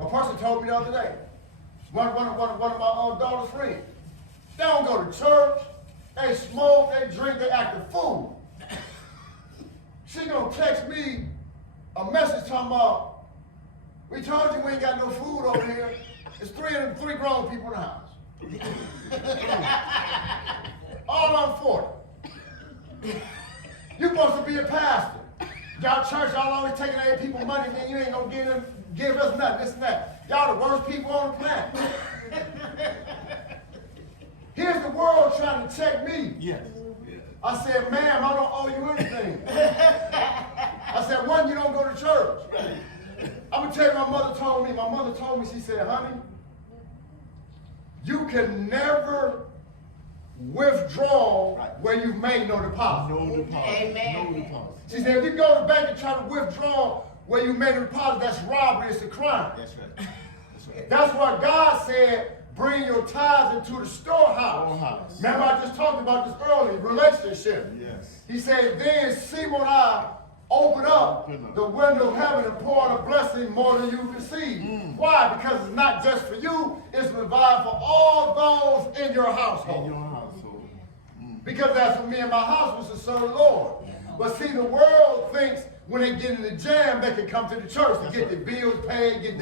a person told me the other day, one of my daughter's friends, they don't go to church, they smoke, they drink, they act a fool. She gonna text me a message talking about, we told you we ain't got no food over here. It's three grown people in the house. All on 40. You supposed to be a pastor. Y'all church, y'all always taking other people's money, man. You ain't gonna give us nothing, this and that. Y'all the worst people on the planet. Here's the world trying to check me. Yes. I said, ma'am, I don't owe you anything. I said, one, you don't go to church. I'm going to tell you what my mother told me. My mother told me, she said, honey, you can never withdraw where you've made no deposit. No deposit. Amen. No deposit. She said, if you go to the bank and try to withdraw where you made a deposit, that's robbery, it's a crime. That's right. That's right. That's why God said, bring your tithes into the storehouse. Remember, I just talked about this earlier, relationship. Yes. He said, then see when I open up the window of heaven and pour out a blessing more than you receive. Why? Because it's not just for you, it's provided for all those in your household. In your household. Because that's what me and my house was to serve the Lord. But see, the world thinks when they get in the jam, they can come to the church to get their bills paid, get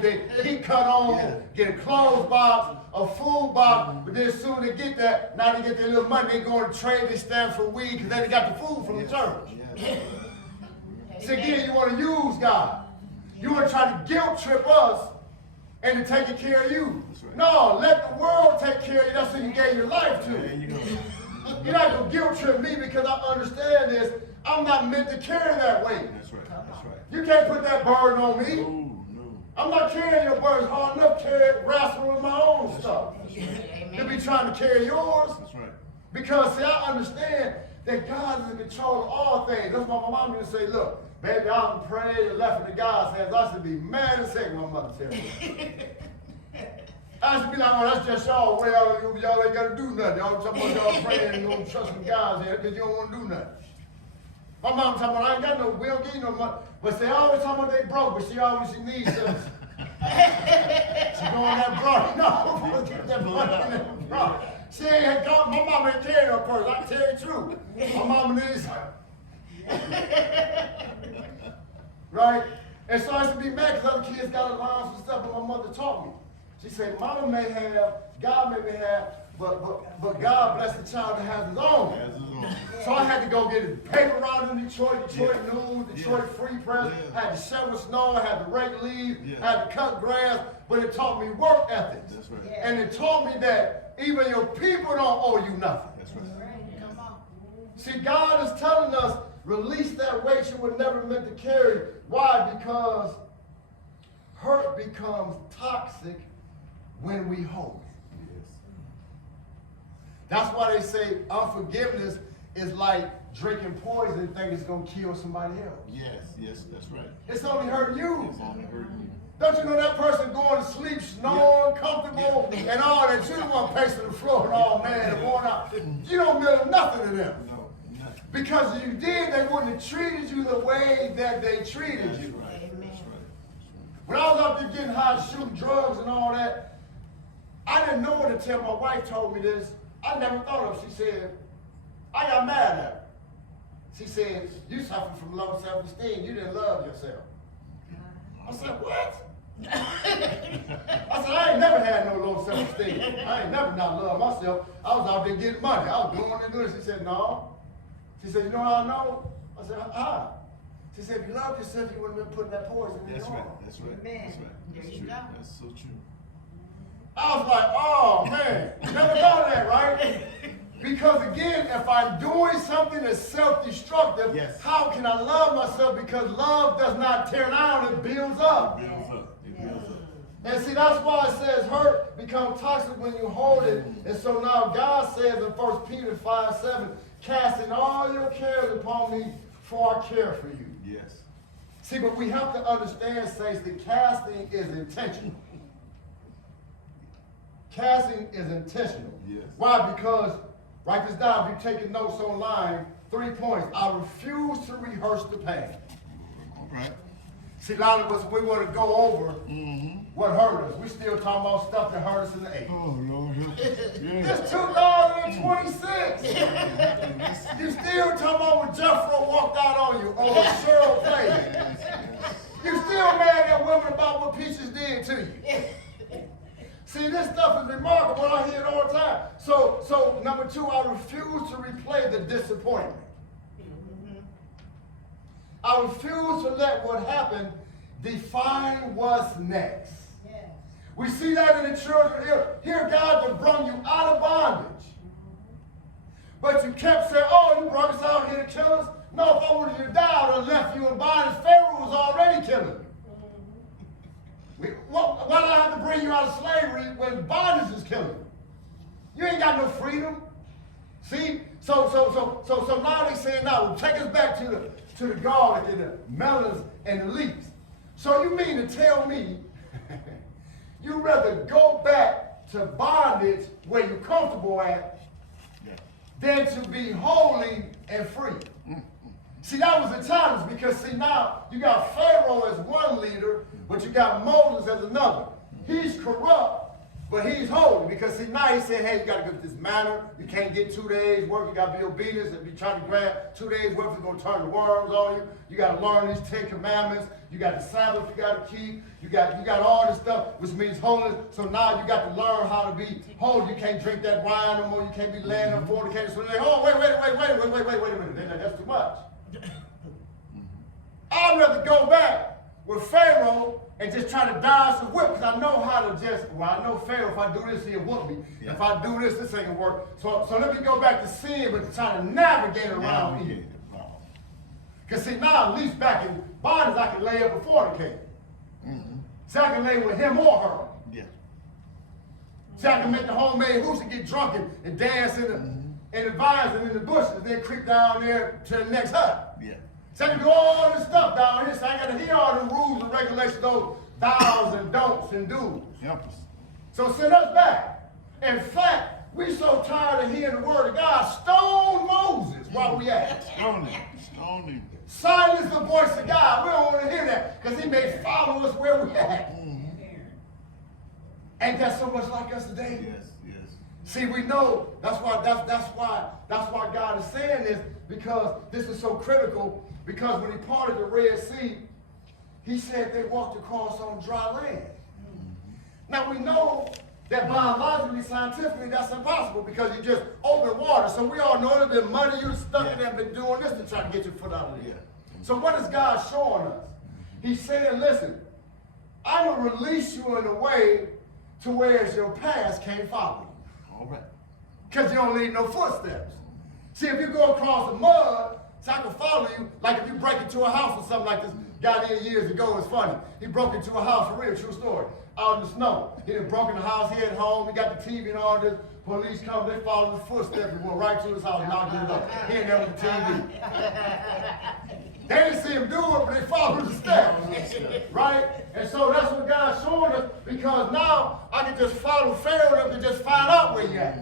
their heat cut on, get a clothes box, a food box. But then as soon as they get that, now they get their little money, they going to trade their stamps for weed because they got the food from the church. See, again, you want to use God. You want to try to guilt trip us and to take care of you. Right. No, let the world take care of you. That's who you gave your life to. There you go. You're not going to guilt trip me because I understand this. I'm not meant to carry that weight. That's right. That's right. You can't put that burden on me. No. I'm not carrying your burdens hard enough to wrestle with my own stuff. Amen. To be trying to carry yours. That's right. Because, see, I understand that God is in control of all things. That's why my mom used to say, look, baby, I can pray and left in the God's hands. I should be mad as heck, my mother tell me. I should be like, oh, that's just y'all. Y'all ain't got to do nothing. Y'all talking about y'all praying and don't trust in God's hands because you don't want to do nothing. My mom talking about, I ain't got no, we don't give you no money. But they always talking about they broke, but she always needs something. She going that broad. No, get that money in that broad. She ain't got, my mama ain't carrying no purse. I tell you the truth. My mama needs right? And so I used to be mad because other kids got allowance and stuff, but my mother taught me. She said, mama may have, God may have, but God bless the child that has his own. So I had to go get a paper route in Detroit News, Detroit Free Press, had to shovel snow, had to rake leaves, had to cut grass, but it taught me work ethics. That's right. And it taught me that even your people don't owe you nothing. That's right. Come on. See, God is telling us, release that weight you were never meant to carry. Why? Because hurt becomes toxic when we hold it. Yes. That's why they say unforgiveness is like drinking poison and thinking it's going to kill somebody else. Yes, that's right. It's only hurting you. It's only hurting you. Don't you know that person going to sleep, snoring, comfortable, and all that? You don't want pacing the floor and all mad and worn out. You don't mean nothing to them. No, nothing. Because if you did, they wouldn't have treated you the way that they treated That's you. right. Amen. That's right. When I was out there getting high, shooting drugs and all that, I didn't know what to tell. My wife told me this. I never thought of it. She said, I got mad at her. She said, you suffer from low self-esteem. You didn't love yourself. I said, what? I said, I ain't never had no low self-esteem. I ain't never not loved myself. I was out there getting money. I was doing and doing. She said, no. She said, you know how I know? I said, how? She said, if you loved yourself, you wouldn't have been putting that poison in your arm. That's right. Amen. That's right. There That's you true. go. That's so true. I was like, oh man, never thought of that, right? Because again, if I'm doing something that's self-destructive, Yes. how can I love myself? Because love does not tear down, it builds up. It builds up. It builds up. And see, that's why it says hurt becomes toxic when you hold it. And so now God says in 1 Peter 5:7, casting all your cares upon me, for I care for you. Yes. See, but we have to understand, saints, that casting is intentional. Casting is intentional. Yes. Why? Because, write this down, if you're taking notes online, 3 points. I refuse to rehearse the pain. All right. See, a lot of us, we want to go over what hurt us. We still talking about stuff that hurt us in the 80s. Oh, Lord. Yeah. It's 2026. You still talking about when Jethro walked out on you or when Cheryl played. You still mad at women about what Peaches did to you. See, this stuff is remarkable. I hear it all the time. So number 2, I refuse to replay the disappointment. I refuse to let what happened define what's next. Yes. We see that in the children here. Here God has brought you out of bondage. But you kept saying, oh, you brought us out here to kill us? No, if I wanted you to die, I would have left you in bondage. Pharaoh was already killing you. Why do I have to bring you out of slavery when bondage is killing you? You ain't got no freedom. See? So now they saying, now take us back to the garlic and the melons and the leeks. So you mean to tell me you'd rather go back to bondage where you're comfortable at than to be holy and free? See, that was the challenge because, see, now you got Pharaoh as one leader, but you got Moses as another. He's corrupt, but he's holy because, see, now he said, hey, you got to go to this manner. You can't get 2 days' work. You got to be obedient. If you're trying to grab 2 days' work, it's going to turn the worms on you. You got to learn these 10 commandments. You got the Sabbath you got to keep. You got all this stuff, which means holiness. So now you got to learn how to be holy. You can't drink that wine no more. You can't be laying on fornicating. So they're like, oh, wait a minute. That's too much. I'd rather go back with Pharaoh and just try to dodge some whip because I know how to I know Pharaoh, if I do this, he'll whoop me. Yeah. If I do this, this ain't gonna work. So let me go back to sin, but try to navigate around here. Because see, now at least back in bondage, I can lay up before the king. So I can lay with him or her. Yeah. So I can make the homemade hoops and get drunk and dance in the vines and in the bushes, and then creep down there to the next hut. Yeah. So I can do all this stuff down here, so I got to hear all the rules and regulations, those thous and don'ts and do's. Yep. So send us back. In fact, we so tired of hearing the word of God, stone Moses while we at it. Stone him. Silence the voice of God. We don't want to hear that because he may follow us where we at. Ain't that so much like us today? Yes. See, we know that's why God is saying this, because this is so critical. Because when he parted the Red Sea, he said they walked across on dry land. Now we know that biologically, scientifically, that's impossible because you just open water. So we all know there's been money you stuck in there, been doing this to try to get your foot out of there. So what is God showing us? He's saying, listen, I'm going to release you in a way to where your past can't follow you. All right. Because you don't leave no footsteps. See, if you go across the mud, so I can follow you, like if you break into a house or something like this guy did years ago. It's funny. He broke into a house, for real, true story, out in the snow. He had broke in the house, he at home, he got the TV and all this. Police come, they followed his footsteps and went right to his house and knocked it up. He ain't there with the TV. They didn't see him do it, but they followed the steps. Right? And so that's what God's showing us, because now I can just follow Pharaoh and just find out where you're at.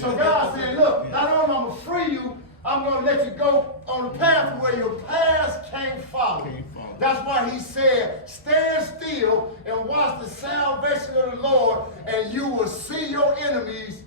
So God said, look, not only I'm going to free you, I'm going to let you go on a path where your past can't follow. That's why he said, stand still and watch the salvation of the Lord, and you will see your enemies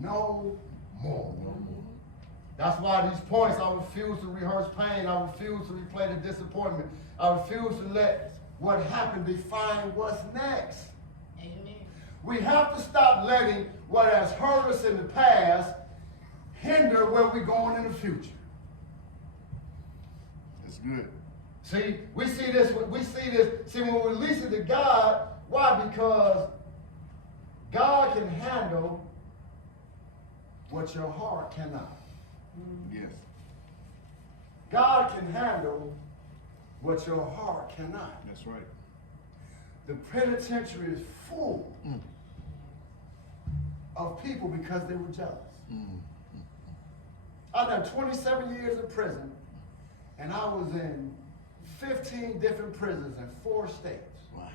no more. That's why these points, I refuse to rehearse pain. I refuse to replay the disappointment. I refuse to let what happened define what's next. Amen. We have to stop letting what has hurt us in the past hinder where we're going in the future. That's good. See, we see this, when we release it to God, why? Because God can handle what your heart cannot. Yes. God can handle what your heart cannot. That's right. The penitentiary is full of people because they were jealous. I've done 27 years in prison, and I was in 15 different prisons in 4 states. Wow.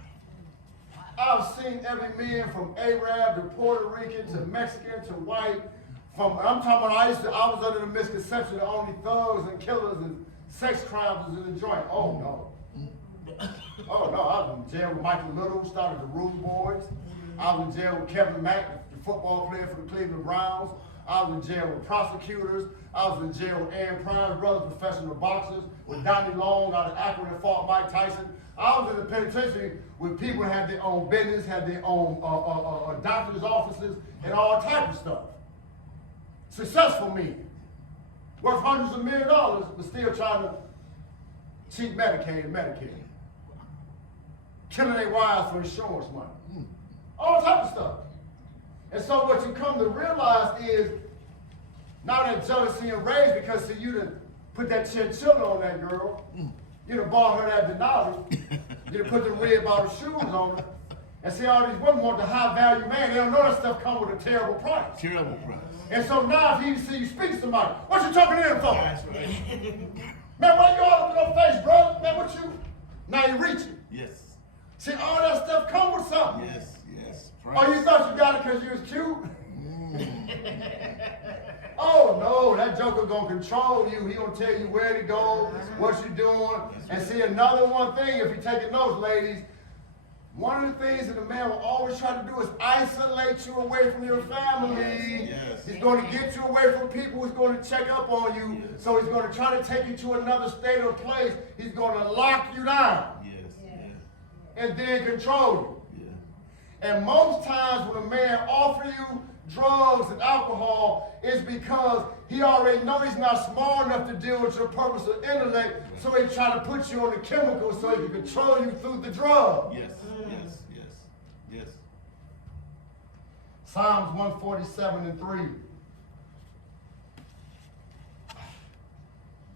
I've seen every man from Arab to Puerto Rican to Mexican to white. I'm talking about I was under the misconception that only thugs and killers and sex crimes was in the joint. Oh no. Oh no, I was in jail with Michael Little, started the Rude Boys. I was in jail with Kevin Mack, the football player for the Cleveland Browns. I was in jail with prosecutors. I was in jail with Aaron Prime's brothers, professional boxers, with Donnie Long out of Akron that fought Mike Tyson. I was in the penitentiary with people that had their own business, had their own doctor's offices, and all types of stuff. Successful men, worth hundreds of millions of dollars, but still trying to cheat Medicaid and Medicare. Killing their wives for insurance money. All types of stuff. And so what you come to realize is, now that jealousy and rage, because see, you done put that chinchilla on that girl, you done bought her that Denali, you done put the red bottom shoes on her, and see all these women want the high value man, they don't know that stuff comes with a terrible price. Terrible price. And so now if he see you speak to somebody, what you talking to him for? That's right. Man, why you all up in your face, brother? Man, what you? Now you reaching. Yes. See, all that stuff come with something. Yes, yes. Oh, you thought you got it because you was cute? Oh no, that joker gonna control you. He gonna tell you where to go, what you doing. And see, another one thing, if you're taking notes, ladies, one of the things that a man will always try to do is isolate you away from your family. Yes. He's going to get you away from people who's going to check up on you. Yes. So he's going to try to take you to another state or place. He's going to lock you down. Yes, yes. And then control you. Yeah. And most times when a man offers you drugs and alcohol, it's because he already knows he's not smart enough to deal with your purpose of intellect, so he try to put you on the chemicals so he can control you through the drug. Yes, yes, yes, yes. Psalms 147:3.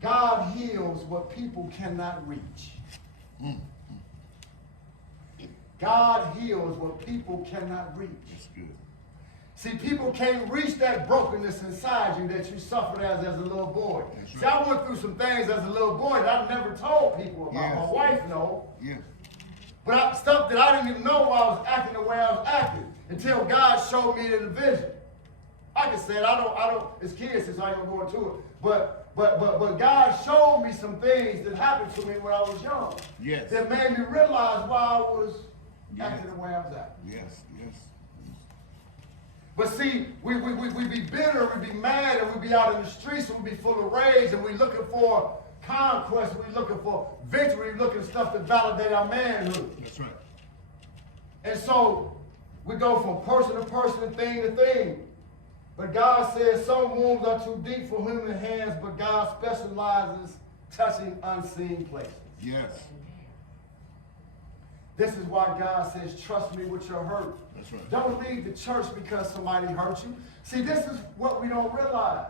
God heals what people cannot reach. God heals what people cannot reach. That's good. See, people can't reach that brokenness inside you that you suffered as a little boy. That's See, I went through some things as a little boy that I never told people about. Yes. My wife knows. Yes. But stuff that I didn't even know why I was acting the way I was acting until God showed me the vision. I can say it, I don't, it's kids, so I ain't gonna go into it. But God showed me some things that happened to me when I was young. Yes. That made me realize why I was Yes. acting the way I was acting. Yes, yes. But see, we be bitter, we be mad, and we be out in the streets, and we be full of rage, and we looking for conquest, we looking for victory, we looking for stuff to validate our manhood. That's right. And so we go from person to person and thing to thing. But God says some wounds are too deep for human hands, but God specializes touching unseen places. Yes. This is why God says, trust me with your hurt. That's right. Don't leave the church because somebody hurt you. See, this is what we don't realize.